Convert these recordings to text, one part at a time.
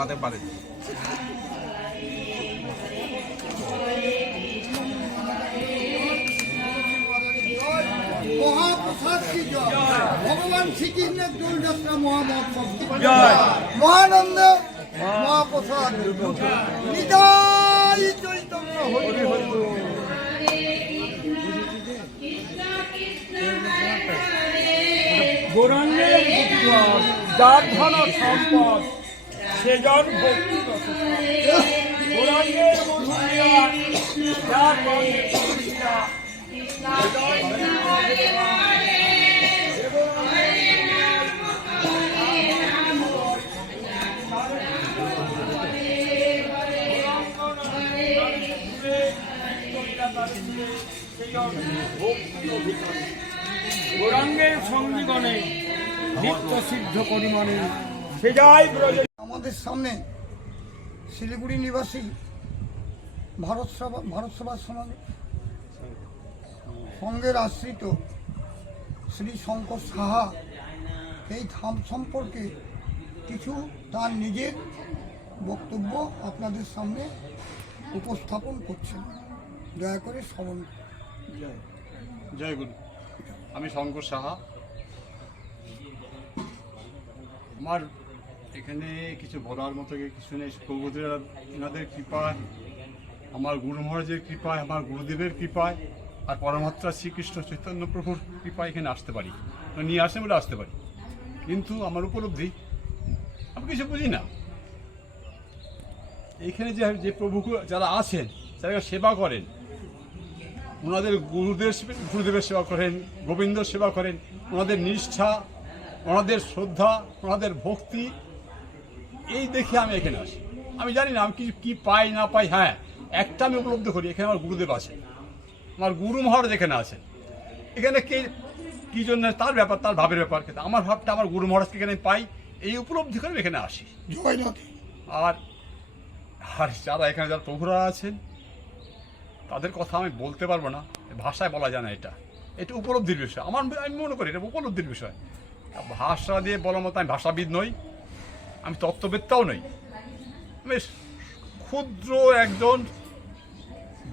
চালাতে পারে। মহাপ্রসাদ কি জয়, ভগবান শ্রীকৃষ্ণের দোলযাত্রা মহামহোৎসব কি জয়, মহানন্দে মহাপ্রসাদ নিতাই চৈতন্য হরি হরি। গৌরাঙ্গের যার ধন সম্পদ সেজন ভক্তি গৌরাঙ্গের মধুরিয়া যার গৌরাঙ্গের সঙ্গীগণে নিত্য সিদ্ধ পরিমাণে সে যাই আমাদের সামনে শিলিগুড়ি নিবাসী ভারত সভা সঙ্গের আশ্রিত শ্রী শঙ্কর সাহা এই ধাম সম্পর্কে কিছু তার নিজের বক্তব্য আপনাদের সামনে উপস্থাপন করছেন, দয়া করে স্মরণ করুন। জয় গুরু। আমি শঙ্কর সাহা। আমার এখানে কিছু বলার মতো কিছু নেই। প্রভুদের এনাদের কৃপায়, আমার গুরু মহারাজের কৃপায়, আমার গুরুদেবের কৃপায়, আর পরমাত্মা শ্রীকৃষ্ণ চৈতন্য প্রভুর কৃপায় এখানে আসতে পারি, নিয়ে আসেন বলে আসতে পারি। কিন্তু আমার উপলব্ধি আমি কিছু বুঝি না। এইখানে যে প্রভু যারা আছেন, যারা সেবা করেন, ওনাদের গুরুদেবের সেবা করেন, গোবিন্দর সেবা করেন, ওনাদের নিষ্ঠা, ওনাদের শ্রদ্ধা, ওনাদের ভক্তি, এই দেখে আমি এখানে আসি। আমি জানি না আমি কি পাই না পাই। হ্যাঁ, একটা আমি উপলব্ধি করি, এখানে আমার গুরুদেব আছেন, আমার গুরু মহারাজ এখানে আছেন। এখানে কে কী জন্য তার ব্যাপার, তার ভাবের ব্যাপার, কিন্তু আমার ভাবটা আমার গুরু মহারাজকে এখানে পাই, এই উপলব্ধি করে এখানে আসি। আর যারা এখানে যারা প্রভুরা আছেন তাদের কথা আমি বলতে পারবো না, ভাষায় বলা যায় না। এটা উপলব্ধির বিষয়। আমি মনে করি এটা উপলব্ধির বিষয়। ভাষা দিয়ে বলার মতো আমি ভাষাবিদ নই, আমি তত্ত্ববেত্তাও নই। আমি ক্ষুদ্র একজন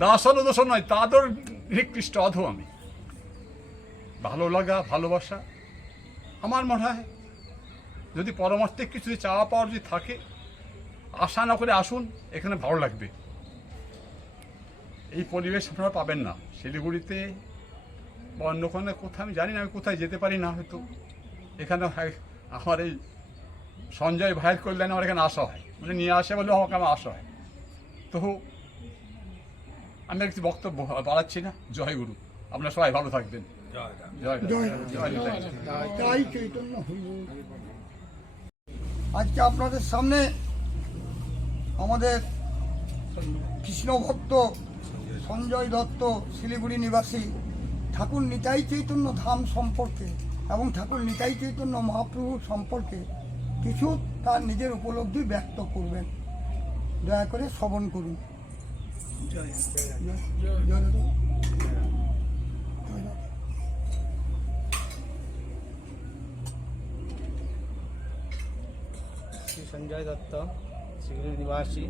দাসানুদাস নয়, তাদের নিকৃষ্ট অধম আমি। ভালো লাগা, ভালোবাসা, আমার মনে হয় যদি পরমার্থিক কিছু চাওয়া পাওয়ার যদি থাকে, আশা না করে আসুন, এখানে ভালো লাগবে। এই পরিবেশ আপনারা পাবেন না শিলিগুড়িতে বা অন্য কোনো কোথাও। আমি জানি না, আমি কোথায় যেতে পারি না হয়তো। এখানে আমার এই সঞ্জয় ভাইয়ের কল্যাণে আমার এখানে আসা হয়, মানে নিয়ে আসে বলে আমাকে আমার আসা হয়। তো আমি আর কিছু বক্তব্য বাড়াচ্ছি না। জয় গুরু। আপনারা সবাই ভালো থাকবেন। জয় জয় চৈতন্য হরি। আজকে আপনাদের সামনে আমাদের কৃষ্ণ ভক্ত সঞ্জয় দত্ত শিলিগুড়ি নিবাসী ঠাকুর নিতাই চৈতন্য ধাম সম্পর্কে এবং ঠাকুর নিতাই চৈতন্য মহাপ্রভু সম্পর্কে কিছু তার নিজের উপলব্ধি ব্যক্ত করবেন, দয়া করে শ্রবণ করুন। শ্রী সঞ্জয় দত্ত শিলিগুড়ি নিবাসী।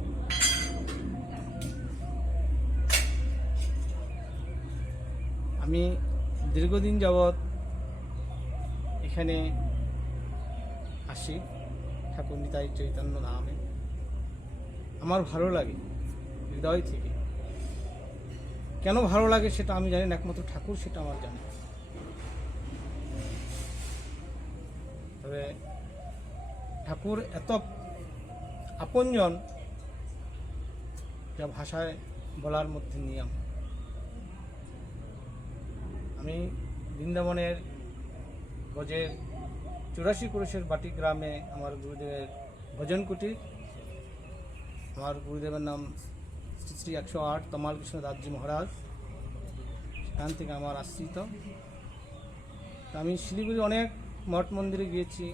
আমি দীর্ঘদিন যাবৎ এখানে আসি ঠাকুর নিতাই চৈতন্য ধামে। আমার ভালো লাগে হৃদয় থেকে। কেন ভালো লাগে সেটা আমি জানি না, একমাত্র ঠাকুর সেটা আমার জানে। তবে ঠাকুর এত আপনজন যা ভাষায় বলার মধ্যে নিয়ম। আমি বৃন্দাবনের গজের 84 ক্রোশের বাটি গ্রামে আমার গুরুদেবের ভজন কুটির। আমার গুরুদেবের নাম শ্রী শ্রী 108 তমাল কৃষ্ণ দাসজি মহারাজ। সেখান থেকে আমার আশ্রিত। আমি শিলিগুড়ি অনেক মঠ মন্দিরে গিয়েছি,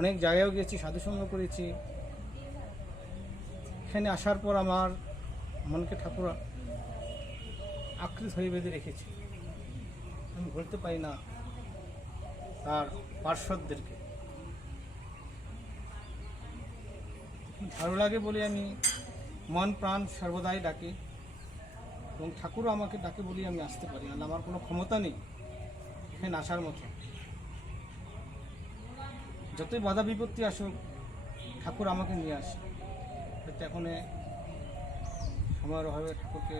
অনেক জায়গায়ও গিয়েছি, সাধুসঙ্গ করেছি। এখানে আসার পর আমার মনকে ঠাকুর আঁকড়ে ধরে বেঁধে রেখেছে। আমি বলতে পারি না তার পার্শ্বদেরকে। ভালো লাগে বলে আমি মন প্রাণ সর্বদাই ডাকি, এবং ঠাকুরও আমাকে ডাকে বলে আমি আসতে পারি না, আমার কোনো ক্ষমতা নেই এখানে আসার মতো। যতই বাধা বিপত্তি আসুক ঠাকুর আমাকে নিয়ে আসে। হয়তো এখন সময়ের অভাবে ঠাকুরকে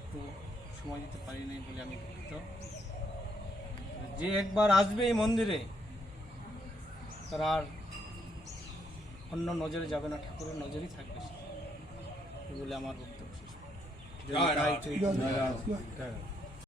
একটু সময় দিতে পারি নাই বলে আমি দুঃখিত। যে একবার আসবে এই মন্দিরে তার আর অন্য নজরে যাবে না, ঠাকুরের নজরই থাকবে সে, এই বলে আমার বক্তব্য শেষ। জয় রাধা। জয় রাধা।